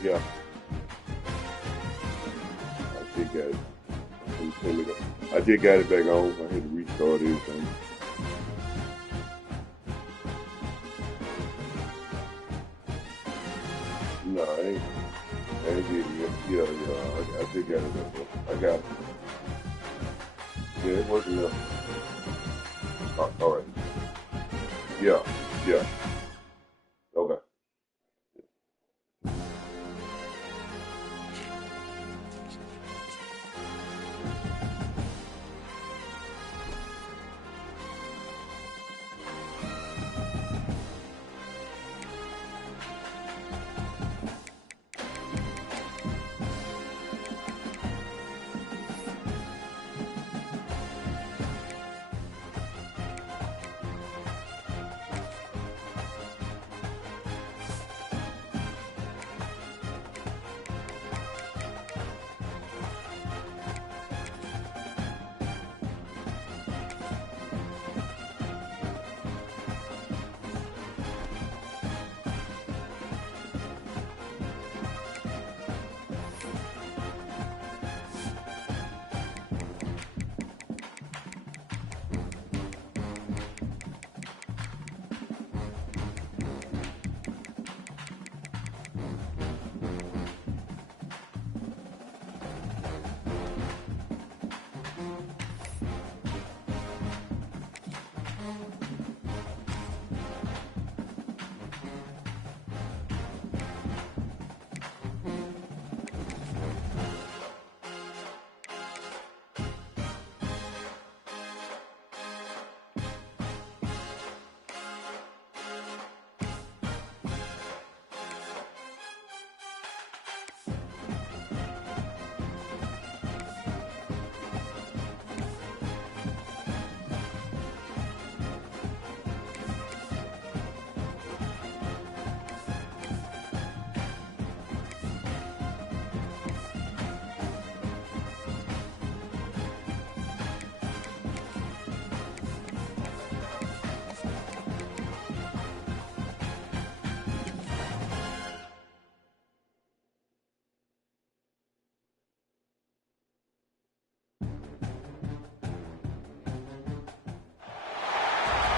Yeah, I did got it. I did got it back on. I had to restart everything. No, I ain't get it yet. Yeah, I did got it back on. I got it. Yeah, it working now. All right. Yeah, yeah. Okay.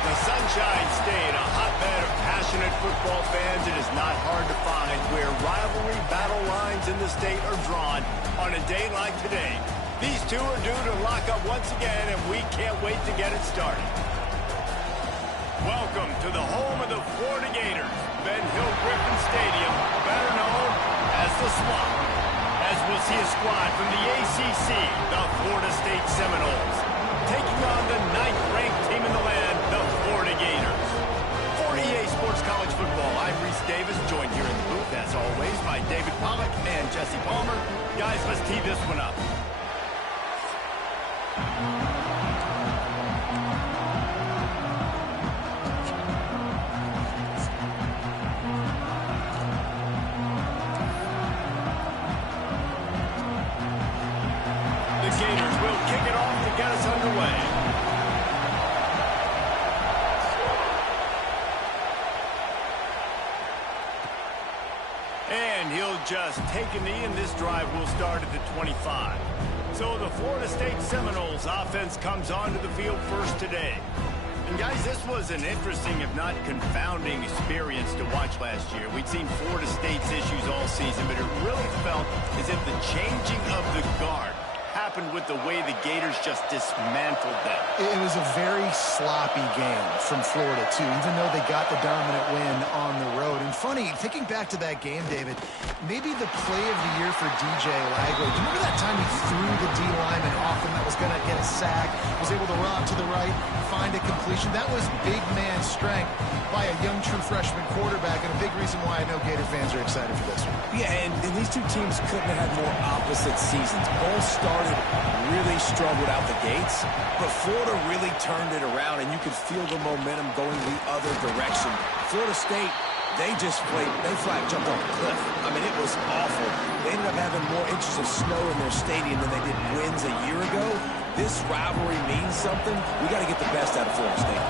The Sunshine State, a hotbed of passionate football fans. It is not hard to find where rivalry battle lines in the state are drawn on a day like today. These two are due to lock up once again, and we can't wait to get it started. Welcome to the home of the Florida Gators, Ben Hill Griffin Stadium, better known as the Swamp. As we'll see a squad from the ACC, the Florida State Seminoles, taking on the 9th-ranked team in the land, the Florida Gators. For EA Sports College Football, I'm Reese Davis, joined here in the booth, as always, by David Pollack and Jesse Palmer. Guys, let's tee this one up. The Gators will kick it off to get us underway. And he'll just take a knee, and this drive will start at the 25. So the Florida State Seminoles offense comes onto the field first today. And guys, this was an interesting, if not confounding, experience to watch last year. We'd seen Florida State's issues all season, but it really felt as if the changing of the guard happened with the way the Gators just dismantled them. It was a very sloppy game from Florida, too, even though they got the dominant win on the road. And funny, thinking back to that game, David, maybe the play of the year for DJ Lago. Do you remember that time he threw the D lineman off him that was going to get a sack, was able to run to the right, find a completion? That was big man strength by a young true freshman quarterback, and a big reason why I know Gator fans are excited for this one. Yeah, and these two teams couldn't have had more opposite seasons. Both started really struggled out the gates, but Florida really turned it around, and you could feel the momentum going the other direction. Florida State, they flat jumped off a cliff. I mean, it was awful. They ended up having more inches of snow in their stadium than they did wins a year ago. This rivalry means something. We got to get the best out of Florida State.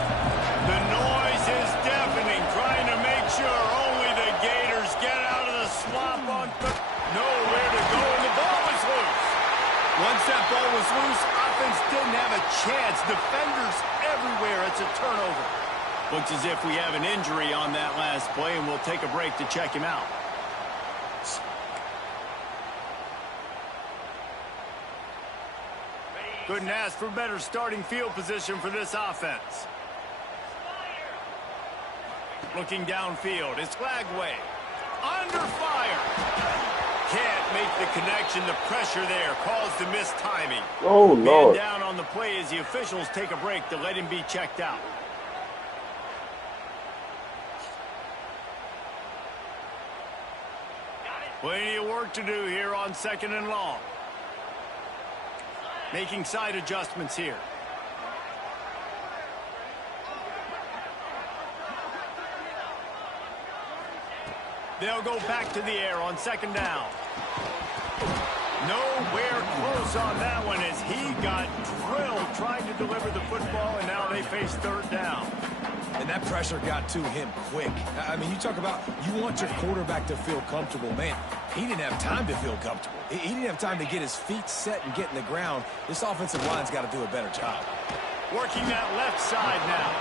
The noise is deafening, trying to make sure only the Gators get out of the swamp on Once that ball was loose, offense didn't have a chance. Defenders everywhere. It's a turnover. Looks as if we have an injury on that last play, and we'll take a break to check him out. Couldn't ask for better starting field position for this offense. Looking downfield, it's Lagway. Under fire. Can't make the connection. The pressure there caused the missed timing. Oh, Man Lord. down on the play as the officials take a break to let him be checked out. Plenty of work to do here on 2nd and long. Making side adjustments here. They'll go back to the air on 2nd down. Nowhere close on that one as he got drilled trying to deliver the football, and now they face 3rd down. And that pressure got to him quick. I mean, you talk about you want your quarterback to feel comfortable. Man, he didn't have time to feel comfortable. He didn't have time to get his feet set and get in the ground. This offensive line's got to do a better job. Working that left side now.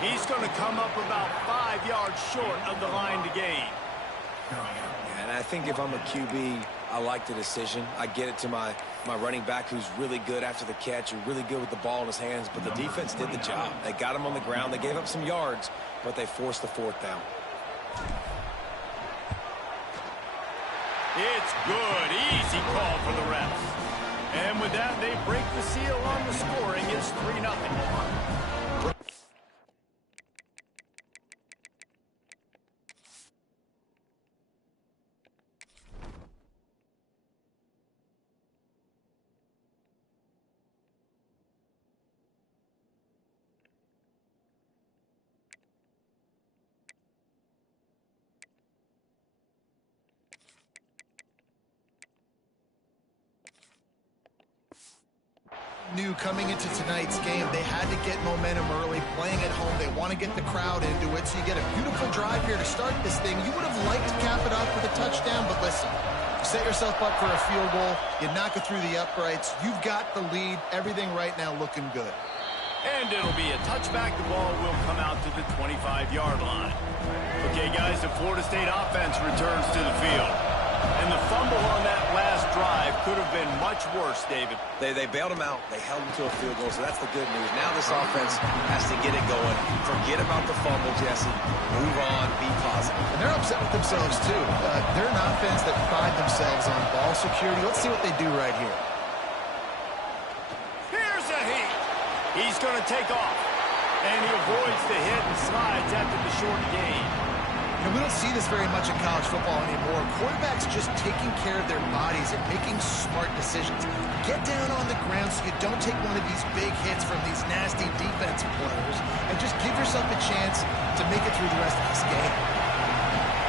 He's going to come up about 5 yards short of the line to gain. And I think if I'm a QB, I like the decision. I get it to my running back who's really good after the catch and really good with the ball in his hands, but the defense did the job. They got him on the ground. They gave up some yards, but they forced the 4th down. It's good. Easy call for the refs. And with that, they break the seal on the scoring. It's 3-0. Knew coming into tonight's game they had to get momentum early, playing at home. They want to get the crowd into it, so you get a beautiful drive here to start this thing. You would have liked to cap it off with a touchdown, but listen, you set yourself up for a field goal, you knock it through the uprights, you've got the lead, everything right now looking good. And it'll be a touchback. The ball will come out to the 25-yard line. Okay, guys, the Florida State offense returns to the field. And the fumble on that last drive could have been much worse, David. They bailed him out. They held him to a field goal, so that's the good news. Now this offense has to get it going. Forget about the fumble, Jesse. Move on. Be positive. And they're upset with themselves, too. They're an offense that pride themselves on ball security. Let's see what they do right here. Here's a heat. He's going to take off. And he avoids the hit and slides after the short gain. And we don't see this very much in college football anymore. Quarterbacks just taking care of their bodies and making smart decisions. Get down on the ground so you don't take one of these big hits from these nasty defensive players and just give yourself a chance to make it through the rest of this game.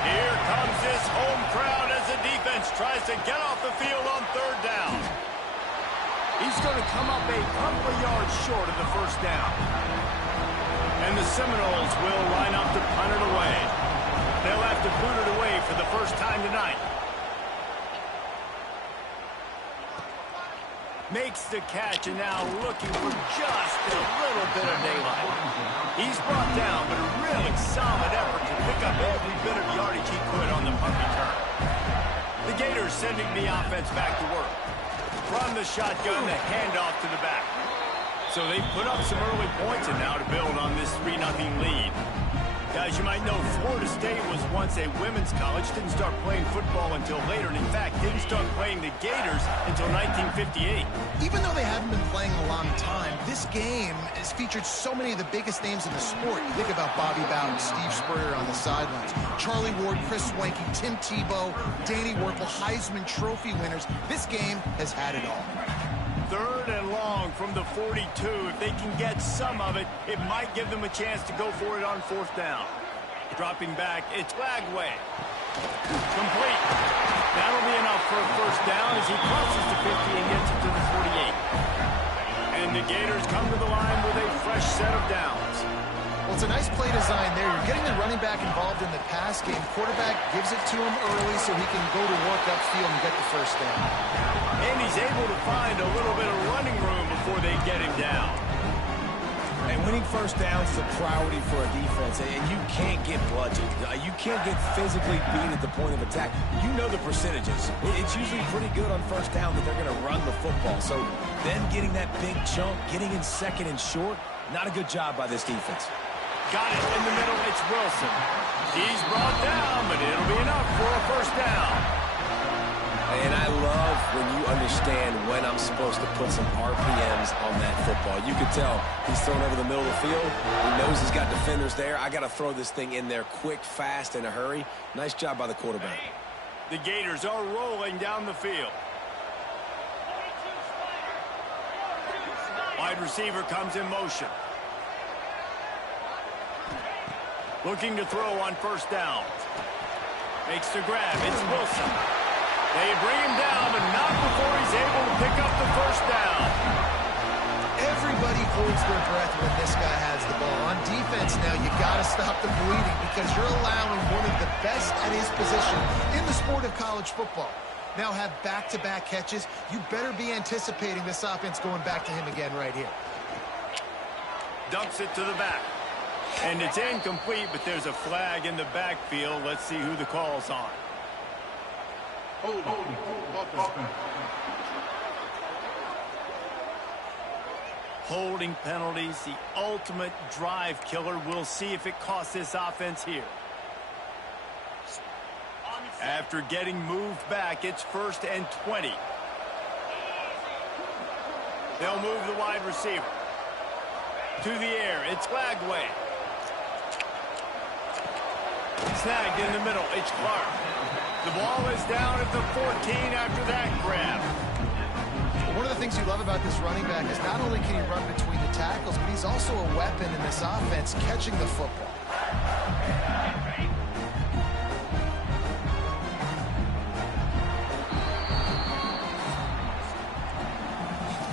Here comes this home crowd as the defense tries to get off the field on 3rd down. He's going to come up a couple of yards short of the 1st down. And the Seminoles will line up to punt it away. They'll have to boot it away for the first time tonight. Makes the catch and now looking for just a little bit of daylight. He's brought down, but a really solid effort to pick up every bit of yardage he could on the punt return. The Gators sending the offense back to work. From the shotgun, the handoff to the back. So they put up some early points and now to build on this 3-0 lead. Guys, you might know Florida State was once a women's college, didn't start playing football until later, and in fact, didn't start playing the Gators until 1958. Even though they haven't been playing a long time, this game has featured so many of the biggest names in the sport. You think about Bobby Bowden, Steve Spurrier on the sidelines, Charlie Ward, Chris Swanky, Tim Tebow, Danny Werfel, Heisman Trophy winners. This game has had it all. 3rd and long from the 42. If they can get some of it, it might give them a chance to go for it on 4th down. Dropping back, it's Lagway. Complete. That'll be enough for a 1st down as he crosses the 50 and gets it to the 48. And the Gators come to the line with a fresh set of downs. Well, it's a nice play design there. You're getting the running back involved in the pass game. Quarterback gives it to him early so he can go to work upfield and get the first down. And he's able to find a little bit of running room before they get him down. And winning first downs is a priority for a defense, and you can't get bludgeoned. You can't get physically beat at the point of attack. You know the percentages. It's usually pretty good on first down that they're going to run the football. So then getting that big chunk, getting in second and short, not a good job by this defense. Got it in the middle. It's Wilson. He's brought down, but it'll be enough for a first down. And I love when you understand when I'm supposed to put some RPMs on that football. You can tell he's thrown over the middle of the field. He knows he's got defenders there. I got to throw this thing in there quick, fast, in a hurry. Nice job by the quarterback. The Gators are rolling down the field. Wide receiver comes in motion. Looking to throw on first down. Makes the grab. It's Wilson. They bring him down, but not before he's able to pick up the first down. Everybody holds their breath when this guy has the ball. On defense now, you got to stop the bleeding because you're allowing one of the best at his position in the sport of college football. Now have back-to-back catches. You better be anticipating this offense going back to him again right here. Dumps it to the back. And it's incomplete, but there's a flag in the backfield. Let's see who the call's on. Holding penalties, the ultimate drive killer. We'll see if it costs this offense here. After getting moved back, it's 1st and 20. They'll move the wide receiver. To the air, it's Lagway. Snagged in the middle, it's Clark. The ball is down at the 14 after that grab. One of the things you love about this running back is not only can he run between the tackles, but he's also a weapon in this offense catching the football.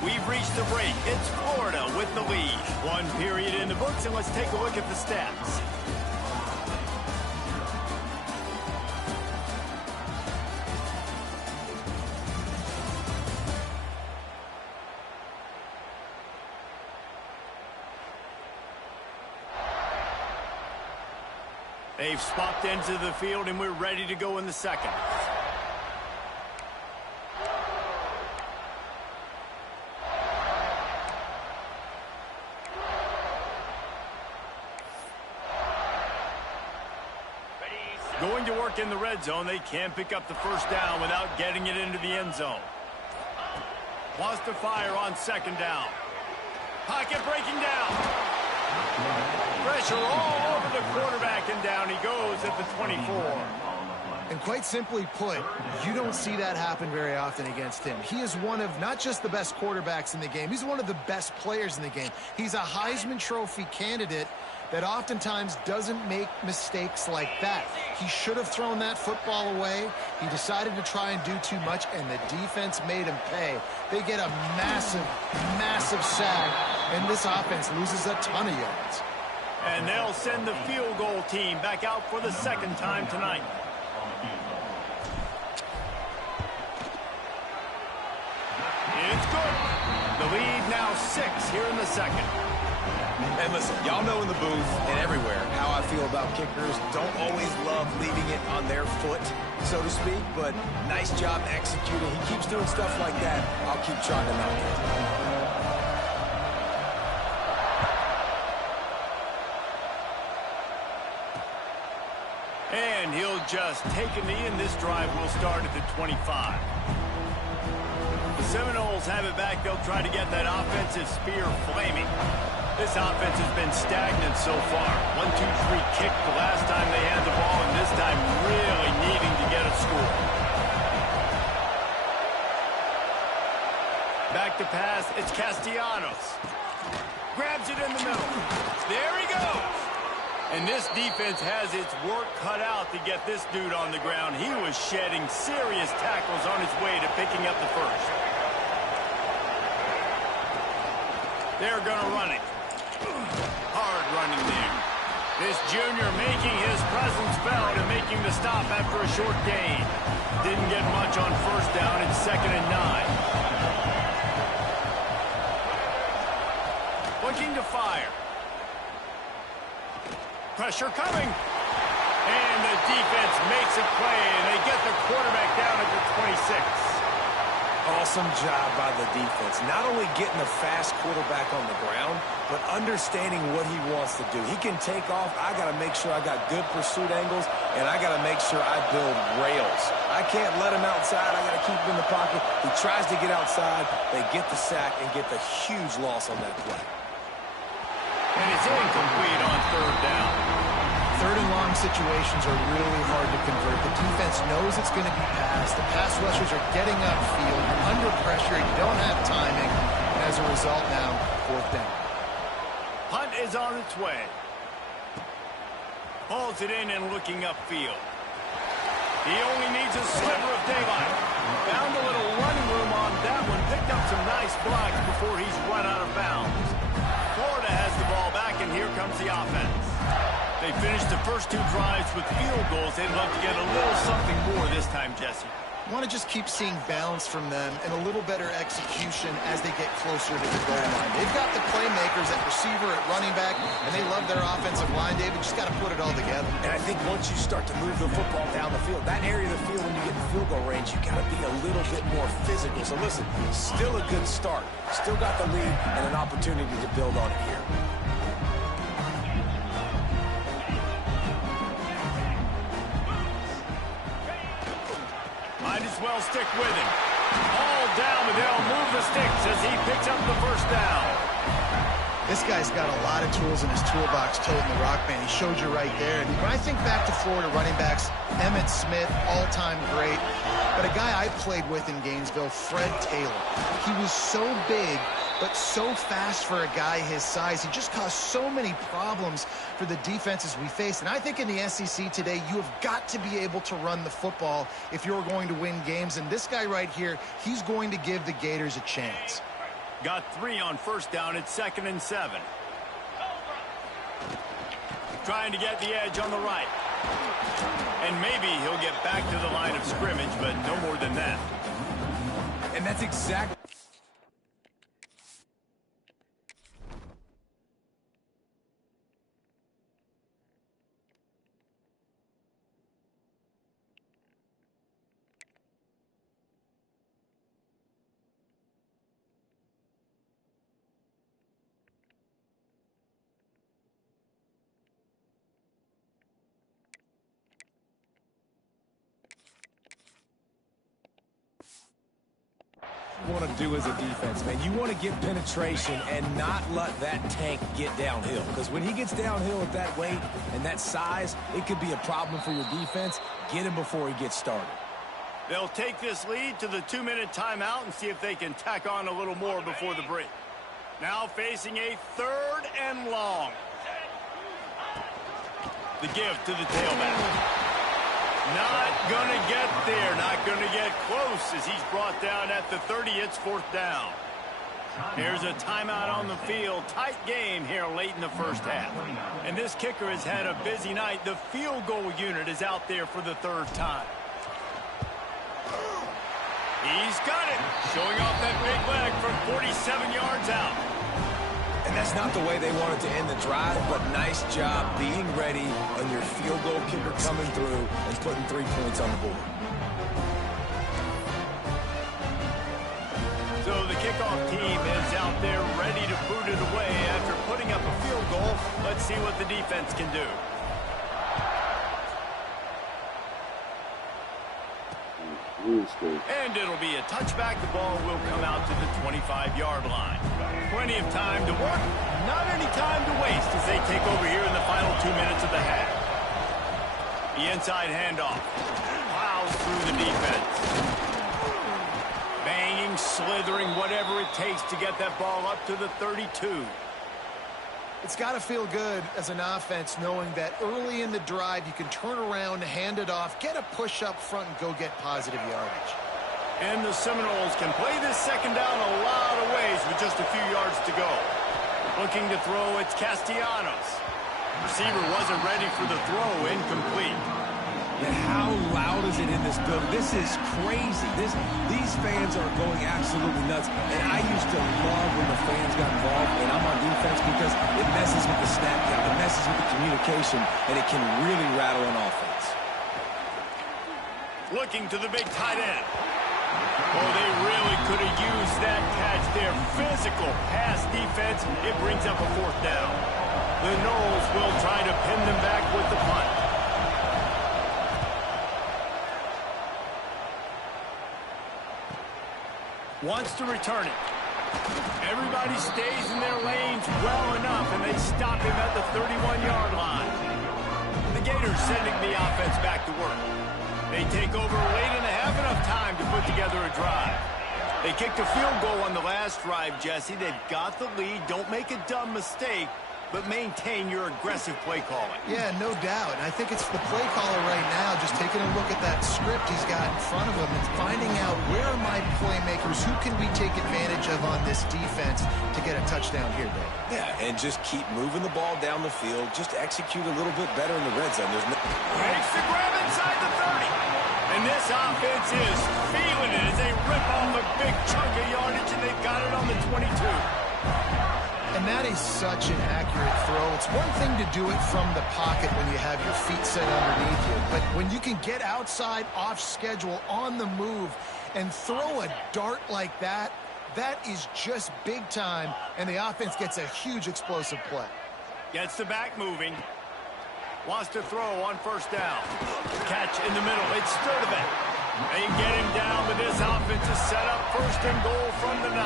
We've reached the break. It's Florida with the lead. One period in the books, and let's take a look at the stats. They've swapped into the field, and we're ready to go in the second. Going to work in the red zone. They can't pick up the first down without getting it into the end zone. Wants to fire on second down. Pocket breaking down. Pressure all over the quarterback, and down he goes at the 24. And quite simply put, you don't see that happen very often against him. He is one of not just the best quarterbacks in the game, he's one of the best players in the game. He's a Heisman Trophy candidate that oftentimes doesn't make mistakes like that. He should have thrown that football away. He decided to try and do too much, and the defense made him pay. They get a massive, massive sack, and this offense loses a ton of yards. And they'll send the field goal team back out for the second time tonight. It's good. The lead now 6 here in the second. And listen, y'all know in the booth and everywhere how I feel about kickers. Don't always love leaving it on their foot, so to speak, but nice job executing. He keeps doing stuff like that. I'll keep trying to knock it. And he'll just take a knee, and this drive will start at the 25. The Seminoles have it back. They'll try to get that offensive spear flaming. This offense has been stagnant so far. 1, 2, 3 kick the last time they had the ball, and this time really needing to get a score. Back to pass. It's Castellanos. Grabs it in the middle. There he goes. And this defense has its work cut out to get this dude on the ground. He was shedding serious tackles on his way to picking up the first. They're going to run it. Hard running there. This junior making his presence felt and making the stop after a short gain. Didn't get much on first down. It's 2nd and 9. Looking to fire. Pressure coming. And the defense makes a play, and they get the quarterback down at the 26. Awesome job by the defense. Not only getting a fast quarterback on the ground, but understanding what he wants to do. He can take off. I got to make sure I got good pursuit angles, and I got to make sure I build rails. I can't let him outside. I got to keep him in the pocket. He tries to get outside. They get the sack and get the huge loss on that play. And it's incomplete on 3rd down. 3rd and long situations are really hard to convert. The defense knows it's going to be passed. The pass rushers are getting upfield. You're under pressure. You don't have timing. And as a result now, 4th down. Punt is on its way. Hauls it in and looking upfield. He only needs a sliver of daylight. Found a little running room on that one. Picked up some nice blocks before he's run out of bounds. Florida has the ball back, and here comes the offense. They finished the first 2 drives with field goals. They'd love to get a little something more this time, Jesse. Want to just keep seeing balance from them and a little better execution as they get closer to the goal line. They've got the playmakers at receiver, at running back, and they love their offensive line, David. Just got to put it all together. And I think once you start to move the football down the field, that area of the field when you get in field goal range, you got to be a little bit more physical. So listen, still a good start. Still got the lead and an opportunity to build on it here. Might as well stick with him. All down, but they'll move the sticks as he picks up the first down. This guy's got a lot of tools in his toolbox, toting the rock band. He showed you right there. And when I think back to Florida running backs, Emmitt Smith, all-time great. But a guy I played with in Gainesville, Fred Taylor. He was so big, but so fast for a guy his size. He just caused so many problems for the defenses we face. And I think in the SEC today, you have got to be able to run the football if you're going to win games. And this guy right here, he's going to give the Gators a chance. Got 3 on first down. It's 2nd and 7. Trying to get the edge on the right. And maybe he'll get back to the line of scrimmage, but no more than that. And that's exactly... want to do as a defense, man. You want to get penetration and not let that tank get downhill. Because when he gets downhill at that weight and that size, it could be a problem for your defense. Get him before he gets started. They'll take this lead to the 2-minute timeout and see if they can tack on a little more before the break. Now facing a 3rd and long. The give to the tailback. Not going to get there. Not going to get close as he's brought down at the 30. It's 4th down. Here's a timeout on the field. Tight game here late in the first half. And this kicker has had a busy night. The field goal unit is out there for the 3rd time. He's got it. Showing off that big leg from 47 yards out. And that's not the way they wanted to end the drive, but nice job being ready on your field goal kicker coming through and putting 3 points on the board. So the kickoff team is out there ready to boot it away after putting up a field goal. Let's see what the defense can do. And it'll be a touchback. The ball will come out to the 25-yard line. Plenty of time to work. Not any time to waste as they take over here in the final 2 minutes of the half. The inside handoff. Plows through the defense. Banging, slithering, whatever it takes to get that ball up to the 32. It's got to feel good as an offense knowing that early in the drive you can turn around, hand it off, get a push up front, and go get positive yardage. And the Seminoles can play this 2nd down a lot of ways with just a few yards to go. Looking to throw, it's Castellanos. Receiver wasn't ready for the throw, incomplete. And how loud is it in this building? This is crazy. These fans are going absolutely nuts. And I used to love when the fans got involved, and I'm on defense, because it messes with the snap count, it messes with the communication, and it can really rattle an offense. Looking to the big tight end. Oh, they really could have used that catch there. Physical pass defense. It brings up a 4th down. The Noles will try to pin them back with the punt. Wants to return it. Everybody stays in their lanes well enough, and they stop him at the 31-yard line. The Gators sending the offense back to work. They take over late in the half, enough time to put together a drive. They kicked a field goal on the last drive, Jesse. They've got the lead. Don't make a dumb mistake, but maintain your aggressive play calling. Yeah, no doubt. And I think it's the play caller right now just taking a look at that script he's got in front of him and finding out, where are my playmakers? Who can we take advantage of on this defense to get a touchdown here, Dave? Yeah, and just keep moving the ball down the field. Just execute a little bit better in the red zone. There's no... Makes the grab inside the 30. And this offense is feeling it as they rip off a big chunk of yardage, and they've got it on the 22. And that is such an accurate throw. It's one thing to do it from the pocket when you have your feet set underneath you, but when you can get outside, off schedule, on the move, and throw a dart like that, that is just big time, and the offense gets a huge explosive play. Gets the back moving. Wants to throw on 1st down. Catch in the middle. It's Sturdivant. They get him down, but this offense is set up 1st and goal from the 9.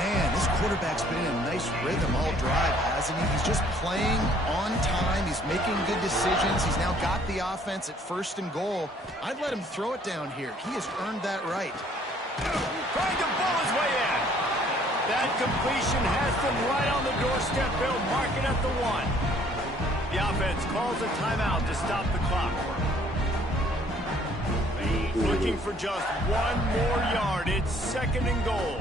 Man, this quarterback's been in a nice rhythm all drive, hasn't he? He's just playing on time. He's making good decisions. He's now got the offense at 1st and goal. I'd let him throw it down here. He has earned that right. Trying to bull his way in. That completion has them right on the doorstep. They'll mark it at the 1. The offense calls a timeout to stop the clock. Looking for just 1 more yard. It's 2nd and goal.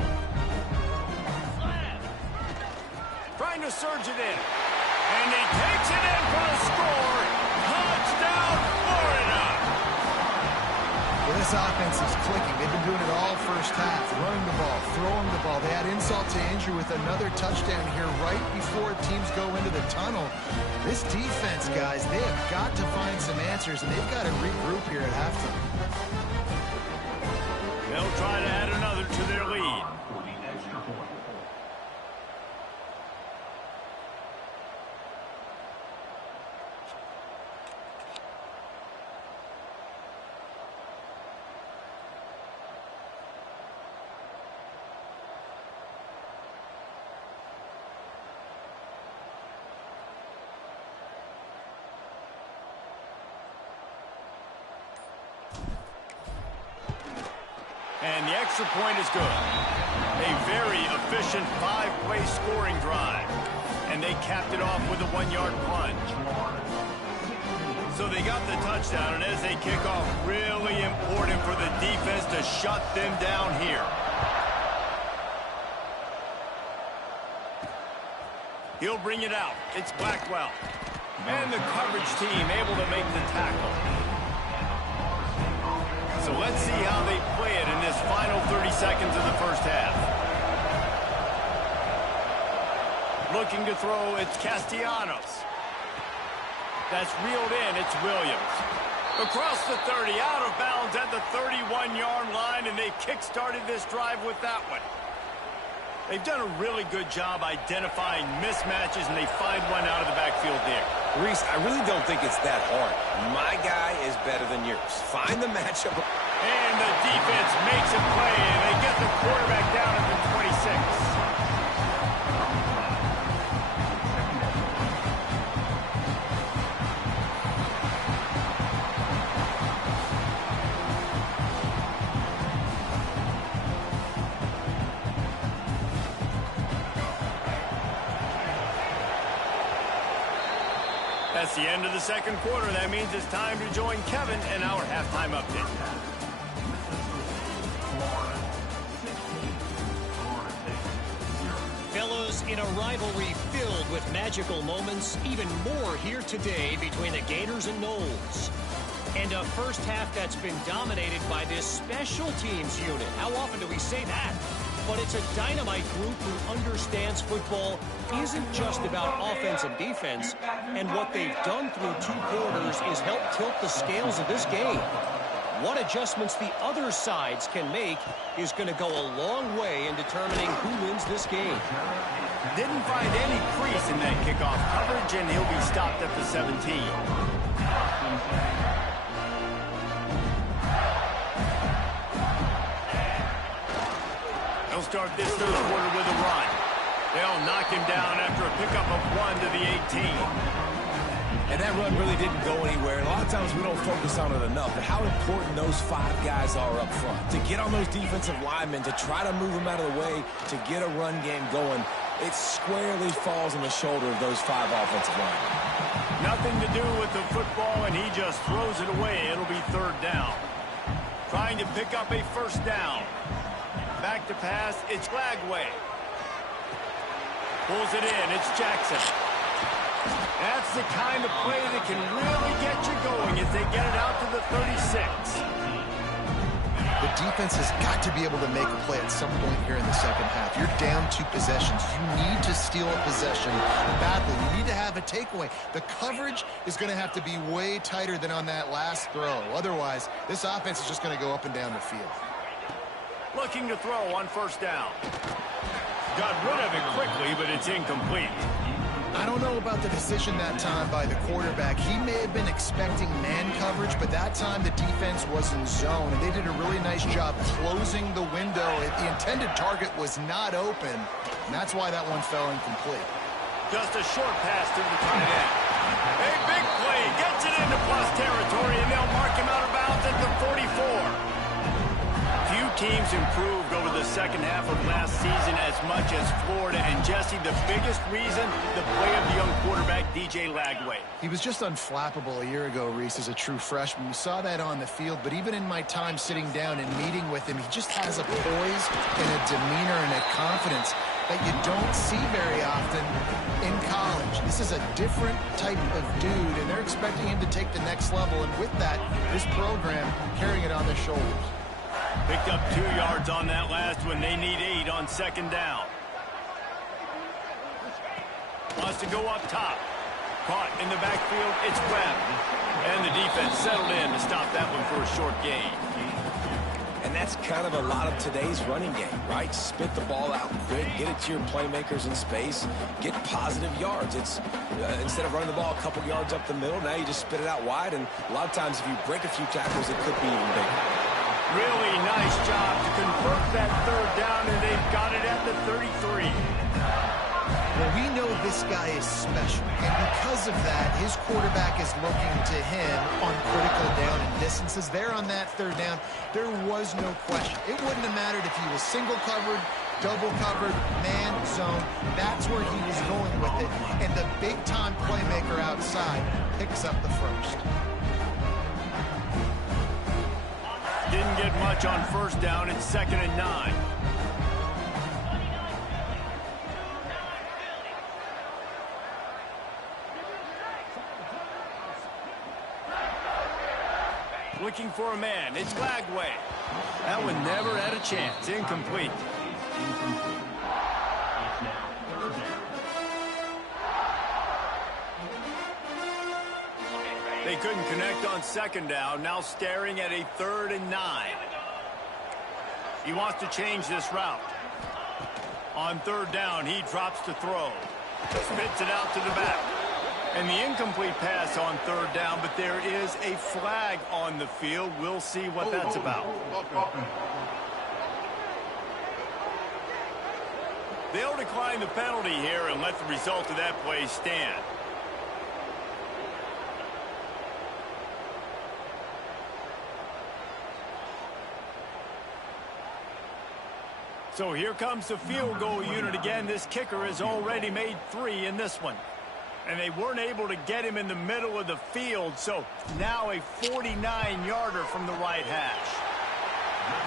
Trying to surge it in. And he takes it in for the score. Touchdown, Florida! Well, this offense is clicking. They've been doing it all first half. Running the ball, throwing the ball. They had insult to injury with another touchdown here right before teams go into the tunnel. This defense, guys, they have got to find some answers, and they've got to regroup here at halftime. They'll try to add another to their lead. And the extra point is good. A very efficient 5-play scoring drive. And they capped it off with a 1-yard plunge. So they got the touchdown, and as they kick off, really important for the defense to shut them down here. He'll bring it out. It's Blackwell. And the coverage team able to make the tackle. So let's see how they play it in this final 30 seconds of the first half. Looking to throw, it's Castellanos. That's reeled in, it's Williams. Across the 30, out of bounds at the 31-yard line, and they kick-started this drive with that one. They've done a really good job identifying mismatches, and they find one out of the backfield there. Reese, I really don't think it's that hard. My guy is better than yours. Find the matchup. And the defense makes a play, and they get the quarterback down at the 26. That's the end of the second quarter. That means it's time to join Kevin in our halftime update. Fellows, is in a rivalry filled with magical moments, even more here today between the Gators and Noles. And a first half that's been dominated by this special teams unit. How often do we say that? But it's a dynamite group who understands football isn't just about offense and defense, and what they've done through 2 quarters is help tilt the scales of this game. What adjustments the other sides can make is going to go a long way in determining who wins this game. Didn't find any crease in that kickoff coverage, and he'll be stopped at the 17. He'll start this third quarter with a run. They'll knock him down after a pickup of 1 to the 18. And that run really didn't go anywhere. And a lot of times we don't focus on it enough, but how important those 5 guys are up front. To get on those defensive linemen, to try to move them out of the way, to get a run game going, it squarely falls on the shoulder of those 5 offensive linemen. Nothing to do with the football, and he just throws it away. It'll be 3rd down. Trying to pick up a 1st down. Back to pass, it's Lagway. Pulls it in, it's Jackson. That's the kind of play that can really get you going as they get it out to the 36. The defense has got to be able to make a play at some point here in the second half. You're down 2 possessions. You need to steal a possession badly. You need to have a takeaway. The coverage is going to have to be way tighter than on that last throw. Otherwise, this offense is just going to go up and down the field. Looking to throw on 1st down. Got rid of it quickly, but it's incomplete. I don't know about the decision that time by the quarterback. He may have been expecting man coverage, but that time the defense was in zone, and they did a really nice job closing the window. The intended target was not open, and that's why that one fell incomplete. Just a short pass to the tight end. A big play, gets it into plus territory, and they'll mark him out of bounds at the 44. Few teams improved over the second half of last season as much as Florida. And Jesse, the biggest reason, the play of the young quarterback, DJ Lagway. He was just unflappable a year ago, Reese, as a true freshman. We saw that on the field, but even in my time sitting down and meeting with him, he just has a poise and a demeanor and a confidence that you don't see very often in college. This is a different type of dude, and they're expecting him to take the next level. And with that, this program carrying it on their shoulders. Picked up 2 yards on that last one. They need 8 on 2nd down. Wants to go up top. Caught in the backfield. It's Webb. And the defense settled in to stop that one for a short gain. And that's kind of a lot of today's running game, right? Spit the ball out quick, get it to your playmakers in space, get positive yards. It's instead of running the ball a couple yards up the middle, now you just spit it out wide. And a lot of times if you break a few tackles, it could be even bigger. Really nice job to convert that 3rd down, and they've got it at the 33. Well, we know this guy is special, and because of that, his quarterback is looking to him on critical down and distances. There on that 3rd down, there was no question. It wouldn't have mattered if he was single covered, double covered, man, zone. That's where he was going with it, and the big-time playmaker outside picks up the 1st. Didn't get much on 1st down. It's 2nd and 9. Looking for a man. It's Lagway. That one never had a chance. Incomplete. They couldn't connect on 2nd down. Now staring at a 3rd and 9. He wants to change this route. On 3rd down, he drops to throw. Spits it out to the back. And the incomplete pass on 3rd down, but there is a flag on the field. We'll see what that's about. They'll decline the penalty here and let the result of that play stand. So here comes the field goal unit again. This kicker has already made 3 in this one. And they weren't able to get him in the middle of the field, so now a 49-yarder from the right hash.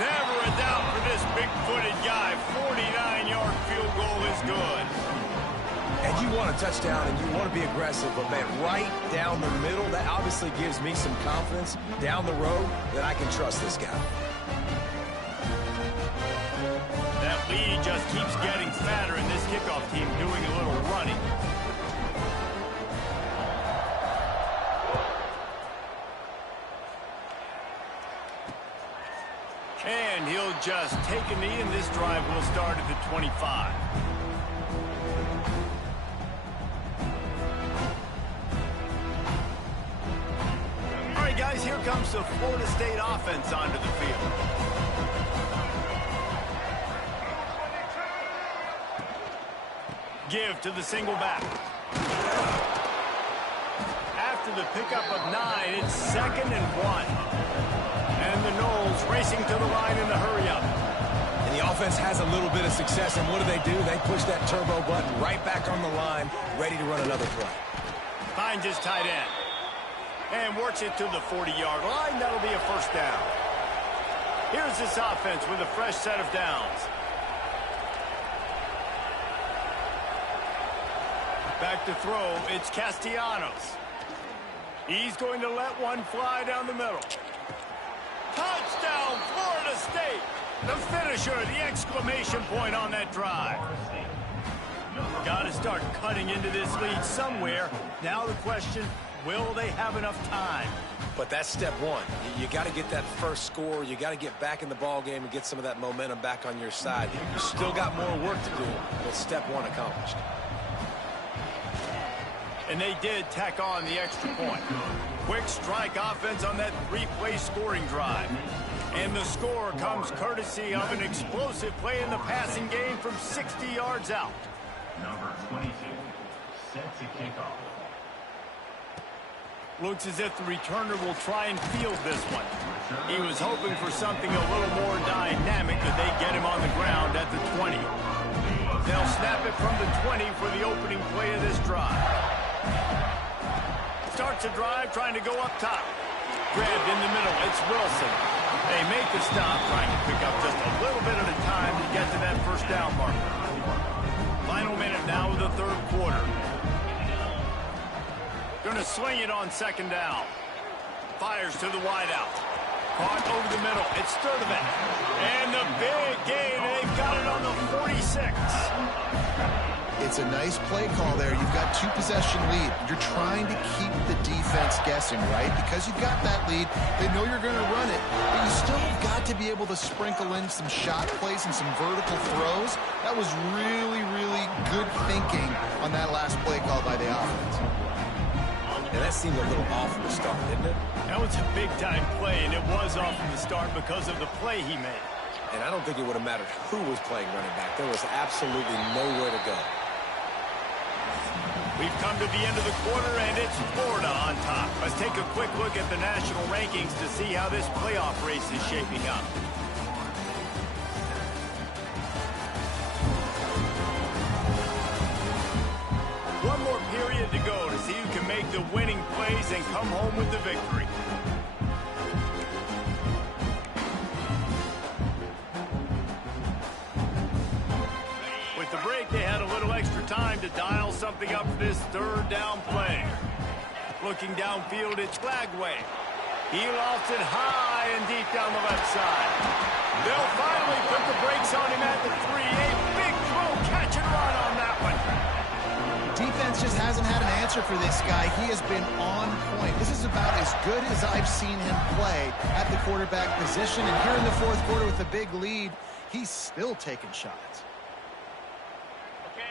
Never a doubt for this big-footed guy. 49-yard field goal is good. And you want a touchdown and you want to be aggressive, but, man, right down the middle, that obviously gives me some confidence down the road that I can trust this guy. That lead just keeps getting fatter, and this kickoff team doing a little running. And he'll just take a knee, and this drive will start at the 25. All right, guys, here comes the Florida State offense onto the field. Give to the single back. After the pickup of 9, it's 2nd and 1. And the Noles racing to the line in the hurry-up. And the offense has a little bit of success, and what do? They push that turbo button right back on the line, ready to run another play. Finds his tight end. And works it to the 40-yard line. That'll be a first down. Here's this offense with a fresh set of downs. Back to throw, it's Castellanos. He's going to let one fly down the middle. Touchdown, Florida State! The finisher, the exclamation point on that drive. Got to start cutting into this lead somewhere. Now the question, will they have enough time? But that's step one. You got to get that first score. You got to get back in the ball game and get some of that momentum back on your side. You still got more work to do, but step one accomplished. And they did tack on the extra point. Quick strike offense on that 3-play scoring drive. And the score comes courtesy of an explosive play in the passing game from 60 yards out. Number 22 sets a kickoff. Looks as if the returner will try and field this one. He was hoping for something a little more dynamic, but they get him on the ground at the 20. They'll snap it from the 20 for the opening play of this drive. Starts a drive trying to go up top. Grabbed in the middle. It's Wilson. They make the stop, trying to pick up just a little bit at a time to get to that first down marker. Final minute now of the third quarter. Going to swing it on 2nd down. Fires to the wideout. Caught over the middle. It's Sturdivant. And the big gain. They've got it on the 46. It's a nice play call there. You've got 2-possession lead. You're trying to keep the defense guessing, right? Because you've got that lead. They know you're going to run it, but you still have got to be able to sprinkle in some shot plays and some vertical throws. That was really, really good thinking on that last play call by the offense. And that seemed a little off from the start, didn't it? That was a big-time play, and it was off from the start because of the play he made. And I don't think it would have mattered who was playing running back. There was absolutely nowhere to go. We've come to the end of the quarter, and it's Florida on top. Let's take a quick look at the national rankings to see how this playoff race is shaping up. One more period to go to see who can make the winning plays and come home with the victory. With the break, they had a little extra time to dial something up for this third down play. Looking downfield, it's Flagway. He lost it high and deep down the left side. They'll finally put the brakes on him at the 3. A big throw, catch and run on that one. Defense just hasn't had an answer for this guy. He has been on point. This is about as good as I've seen him play at the quarterback position. And here in the fourth quarter with a big lead, he's still taking shots.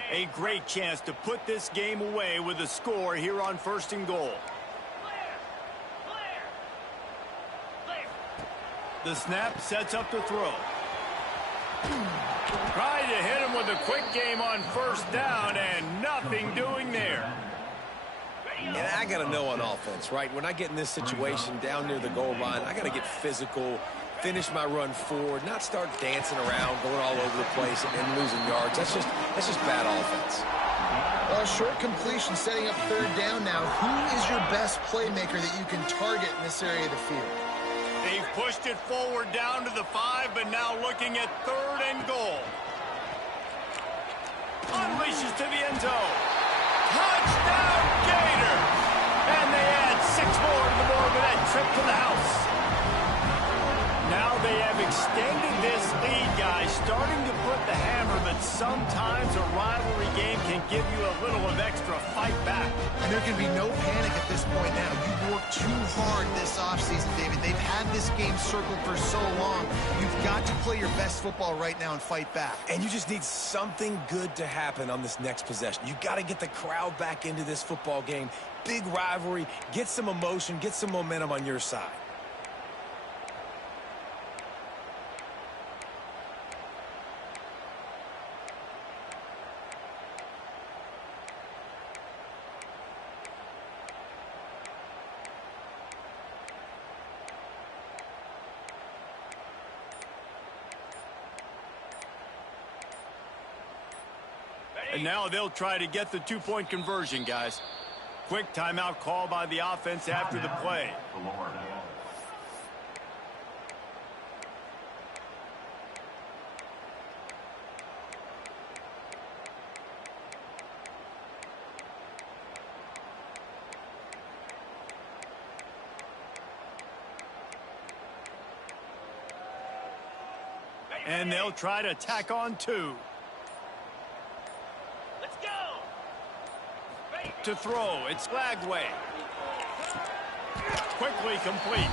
A great chance to put this game away with a score here on 1st and goal. The snap sets up the throw. Trying to hit him with a quick game on 1st down, and nothing doing there. And I got to know on offense, right? When I get in this situation down near the goal line, I got to get physical, finish my run forward, not start dancing around, going all over the place and losing yards. That's just bad offense. Well, short completion setting up 3rd down now. Who is your best playmaker that you can target in this area of the field? They've pushed it forward down to the 5, but now looking at 3rd and goal. Unleashes to the end zone. Touchdown, Gators! And they add 6 more to the Morbidette trip to the house. Now they have extended this lead, guys, starting to put the hammer, but sometimes a rivalry game can give you a little of extra fight back. And there can be no panic at this point now. You've worked too hard this offseason, David. They've had this game circled for so long. You've got to play your best football right now and fight back. And you just need something good to happen on this next possession. You got to get the crowd back into this football game. Big rivalry. Get some emotion. Get some momentum on your side. And now they'll try to get the 2-point conversion, guys. Quick timeout call by the offense after the play. And they'll try to tack on 2. To throw, it's Lagway. Quickly complete.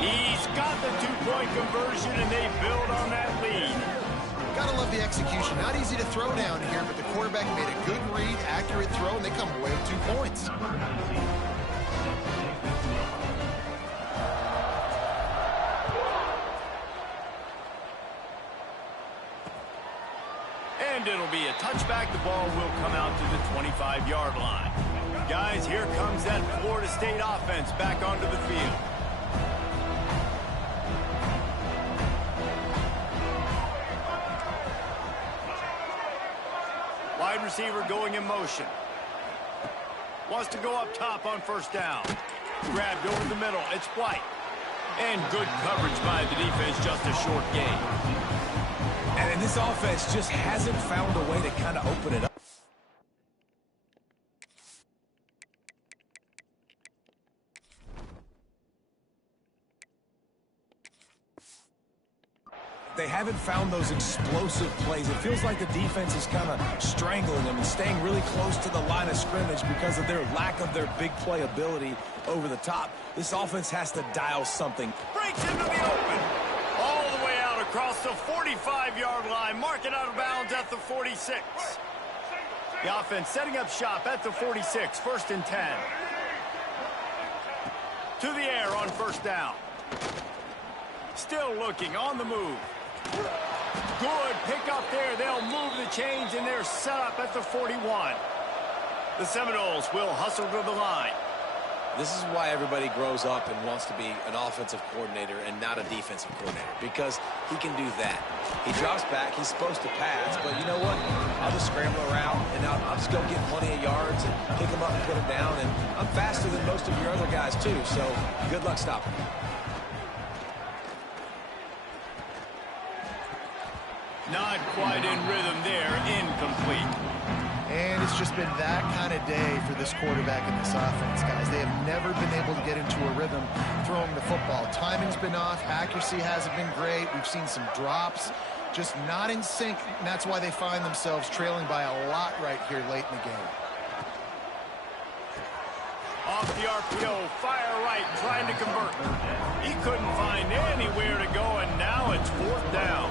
He's got the 2-point conversion, and they build on that lead. Gotta love the execution. Not easy to throw down here, but the quarterback made a good read, accurate throw, and they come away with 2 points. And it'll be a touchback. The ball will come out to the 25-yard line. Guys, here comes that Florida State offense back onto the field. Wide receiver going in motion. Wants to go up top on first down. Grabbed over the middle. It's White. And good coverage by the defense, just a short gain. And this offense just hasn't found a way to kind of open it up. They haven't found those explosive plays. It feels like the defense is kind of strangling them and staying really close to the line of scrimmage because of their lack of their big play ability over the top. This offense has to dial something. Breaks into the open. All the way out across the 45-yard line. Mark it out of bounds at the 46. The offense setting up shop at the 46. 1st and 10. To the air on first down. Still looking on the move. Good pick up there. They'll move the chains, and they're set up at the 41. The Seminoles will hustle to the line. This is why everybody grows up and wants to be an offensive coordinator and not a defensive coordinator, because he can do that. He drops back. He's supposed to pass, but you know what? I'll just scramble around, and I'll just go get plenty of yards and pick him up and put him down, and I'm faster than most of your other guys, too, so good luck stopping me. Not quite in rhythm there. Incomplete. And it's just been that kind of day for this quarterback and this offense, guys. They have never been able to get into a rhythm throwing the football. Timing's been off. Accuracy hasn't been great. We've seen some drops. Just not in sync, and that's why they find themselves trailing by a lot right here late in the game. Off the RPO, fire right, trying to convert. He couldn't find anywhere to go, and now it's 4th down.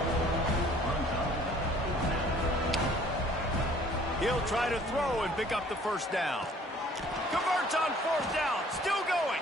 He'll try to throw and pick up the first down. Converts on 4th down. Still going.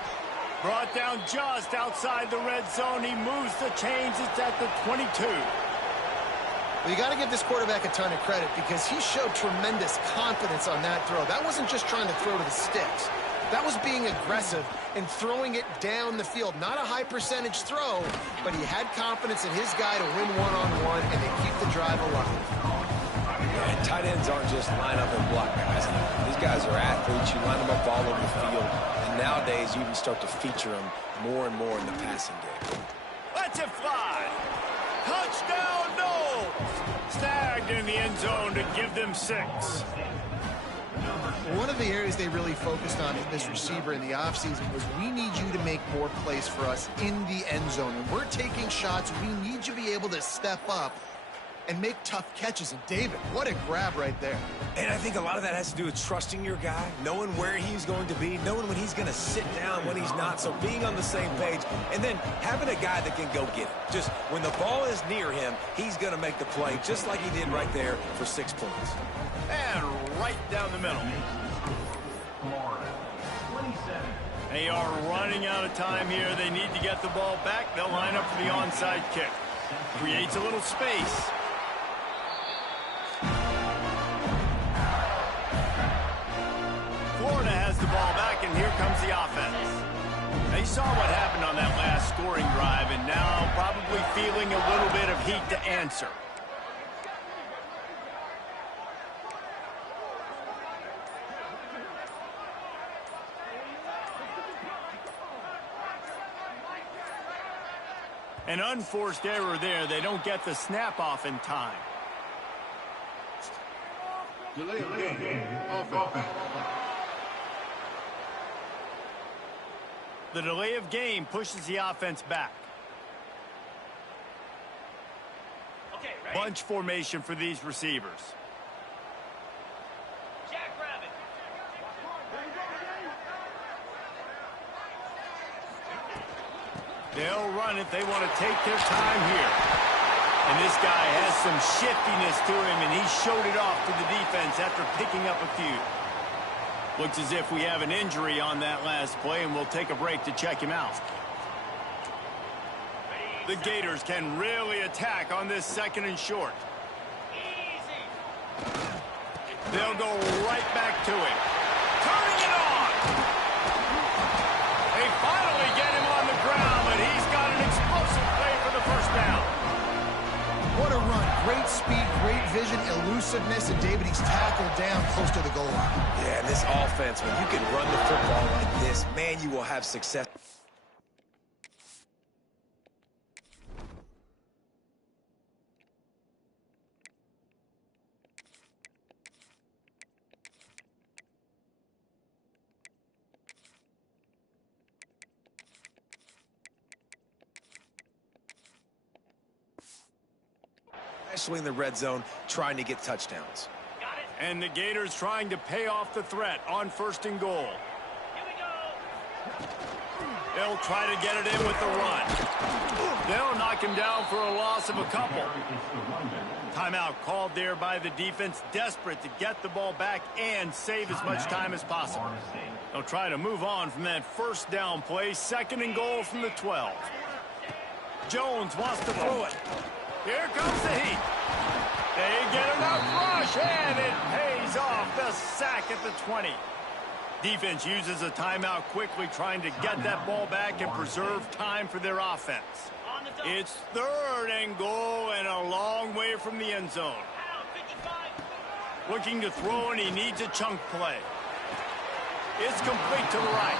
Brought down just outside the red zone. He moves the chains. It's at the 22. Well, you got to give this quarterback a ton of credit because he showed tremendous confidence on that throw. That wasn't just trying to throw to the sticks. That was being aggressive and throwing it down the field. Not a high percentage throw, but he had confidence in his guy to win one-on-one and to keep the drive alive. And tight ends aren't just line up and block guys. These guys are athletes. You line them up all over the field. And nowadays, you even start to feature them more and more in the passing game. Let's it fly. Touchdown, Knowles. Stag dragged in the end zone to give them 6. One of the areas they really focused on in this receiver in the offseason was we need you to make more plays for us in the end zone. And we're taking shots. We need you to be able to step up and make tough catches. And David, what a grab right there. And I think a lot of that has to do with trusting your guy, knowing where he's going to be, knowing when he's going to sit down, when he's not. So being on the same page, and then having a guy that can go get it. Just when the ball is near him, he's going to make the play, just like he did right there for 6 points. And right down the middle. They are running out of time here. They need to get the ball back. They'll line up for the onside kick. Creates a little space. Florida has the ball back, and here comes the offense. They saw what happened on that last scoring drive, and now probably feeling a little bit of heat to answer. An unforced error there. They don't get the snap off in time. Delay of game. Offense. The delay of game pushes the offense back. Bunch formation for these receivers. They'll run it. They want to take their time here. And this guy has some shiftiness to him, and he showed it off to the defense after picking up a few. Looks as if we have an injury on that last play, and we'll take a break to check him out. The Gators can really attack on this 2nd and short. They'll go right back to it. Turning it on! They finally get him on the ground, but he's got an explosive play for the first down. What a run. Great speed, great vision, elusiveness, and David, he's tackled down close to the goal line. Yeah, and this offense, when you can run the football like this, man, you will have success. Especially in the red zone, trying to get touchdowns. And the Gators trying to pay off the threat on 1st and goal. They'll try to get it in with the run. They'll knock him down for a loss of a couple. Timeout called there by the defense, desperate to get the ball back and save as much time as possible. They'll try to move on from that 1st down play, 2nd and goal from the 12. Jones wants to throw it. Here comes the heat. They get enough rush, and it pays off. The sack at the 20. Defense uses a timeout quickly, trying to get that ball back and preserve time for their offense. It's 3rd and goal and a long way from the end zone. Looking to throw, and he needs a chunk play. It's complete to the right.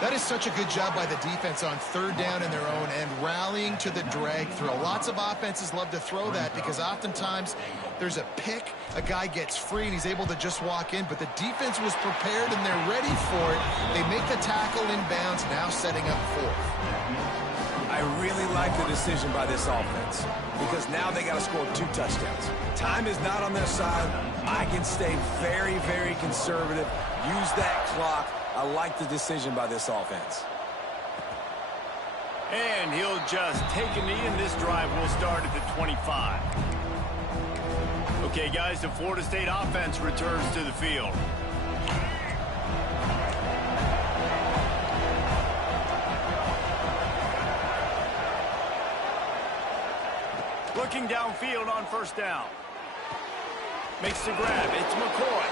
That is such a good job by the defense on 3rd down in their own end, rallying to the drag throw. Lots of offenses love to throw that because oftentimes there's a pick, a guy gets free, and he's able to just walk in. But the defense was prepared, and they're ready for it. They make the tackle inbounds, now setting up 4th. I really like the decision by this offense because now they got to score 2 touchdowns. Time is not on their side. I can stay very, very conservative. Use that clock. I like the decision by this offense. And he'll just take a knee, and this drive will start at the 25. Okay, guys, the Florida State offense returns to the field. Looking downfield on 1st down. Makes the grab. It's McCoy.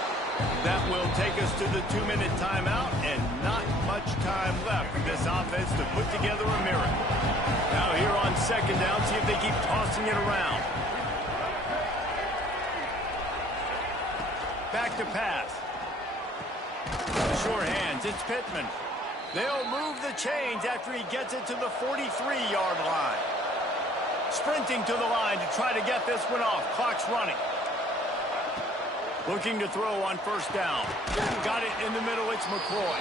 That will take us to the 2-minute timeout, and not much time left for this offense to put together a miracle. Now here on 2nd down, see if they keep tossing it around. Back to pass. Sure hands, it's Pittman. They'll move the chains after he gets it to the 43-yard line. Sprinting to the line to try to get this one off. Clock's running. Looking to throw on first down. Got it in the middle. It's McCoy.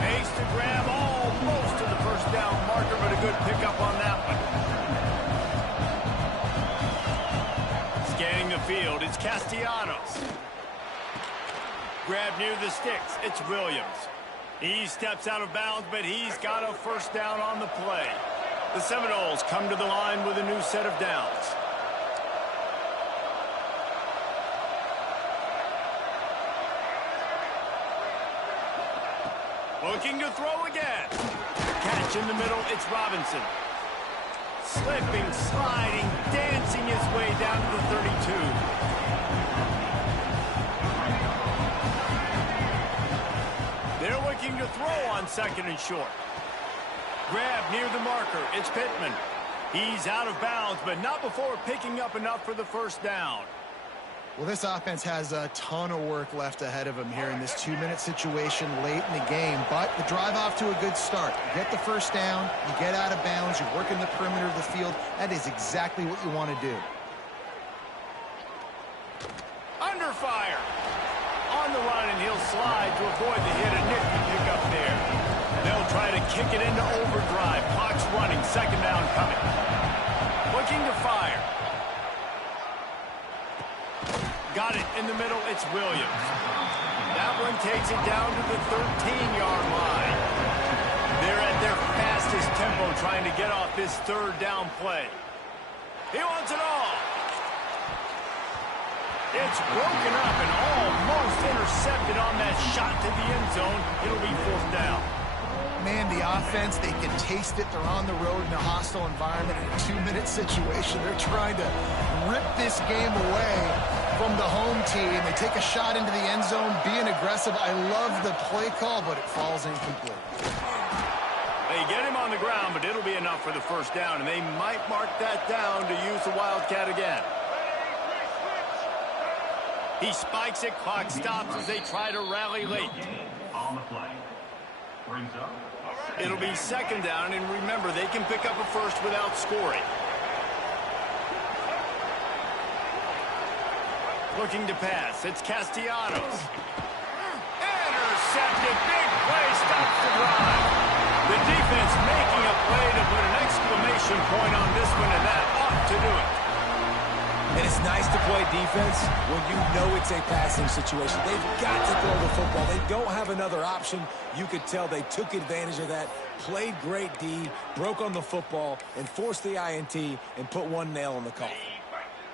Makes the grab almost to the first down marker, but a good pickup on that one. Scanning the field, it's Castellanos. Grab near the sticks, it's Williams. He steps out of bounds, but he's got a first down on the play. The Seminoles come to the line with a new set of downs. Looking to throw again. Catch in the middle, it's Robinson. Slipping, sliding, dancing his way down to the 32. They're looking to throw on second and short. Grab near the marker, it's Pittman. He's out of bounds, but not before picking up enough for the first down. Well, this offense has a ton of work left ahead of them here in this 2-minute situation late in the game, but the drive off to a good start. You get the first down, you get out of bounds, you're working the perimeter of the field. That is exactly what you want to do. Under fire. On the run, and he'll slide to avoid the hit. A nifty pick up there. They'll try to kick it into overdrive. Clock's running, second down coming. Looking to fire. Got it in the middle, it's Williams. That one takes it down to the 13-yard line. They're at their fastest tempo trying to get off this third down play. He wants it all. It's broken up and almost intercepted on that shot to the end zone. It'll be fourth down. Man, the offense, they can taste it. They're on the road in a hostile environment in a 2-minute situation. They're trying to rip this game away from the home team. They take a shot into the end zone, being aggressive. I love the play call, but it falls incomplete. They get him on the ground, but it'll be enough for the first down, and they might mark that down to use the Wildcat again. He spikes it, clock stops as they try to rally late. On the play. Brings up. It'll be second down, and remember, they can pick up a first without scoring. Looking to pass, it's Castellanos. Intercepted, big play, stops the drive. The defense making a play to put an exclamation point on this one, and that ought to do it. And it's nice to play defense when you know it's a passing situation. They've got to throw the football. They don't have another option. You could tell they took advantage of that, played great D, broke on the football, and forced the INT and put one nail in the coffin.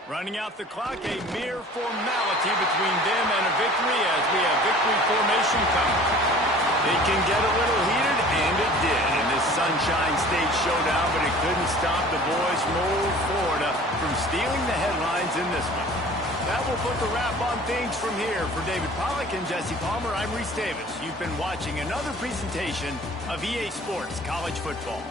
Running out the clock, a mere formality between them and a victory as we have victory formation coming. It can get a little heated, and it did in this Sunshine State showdown, but it couldn't stop the boys from old Florida from stealing the headlines in this one. That will put the wrap on things from here. For David Pollack and Jesse Palmer, I'm Reese Davis. You've been watching another presentation of EA Sports College Football.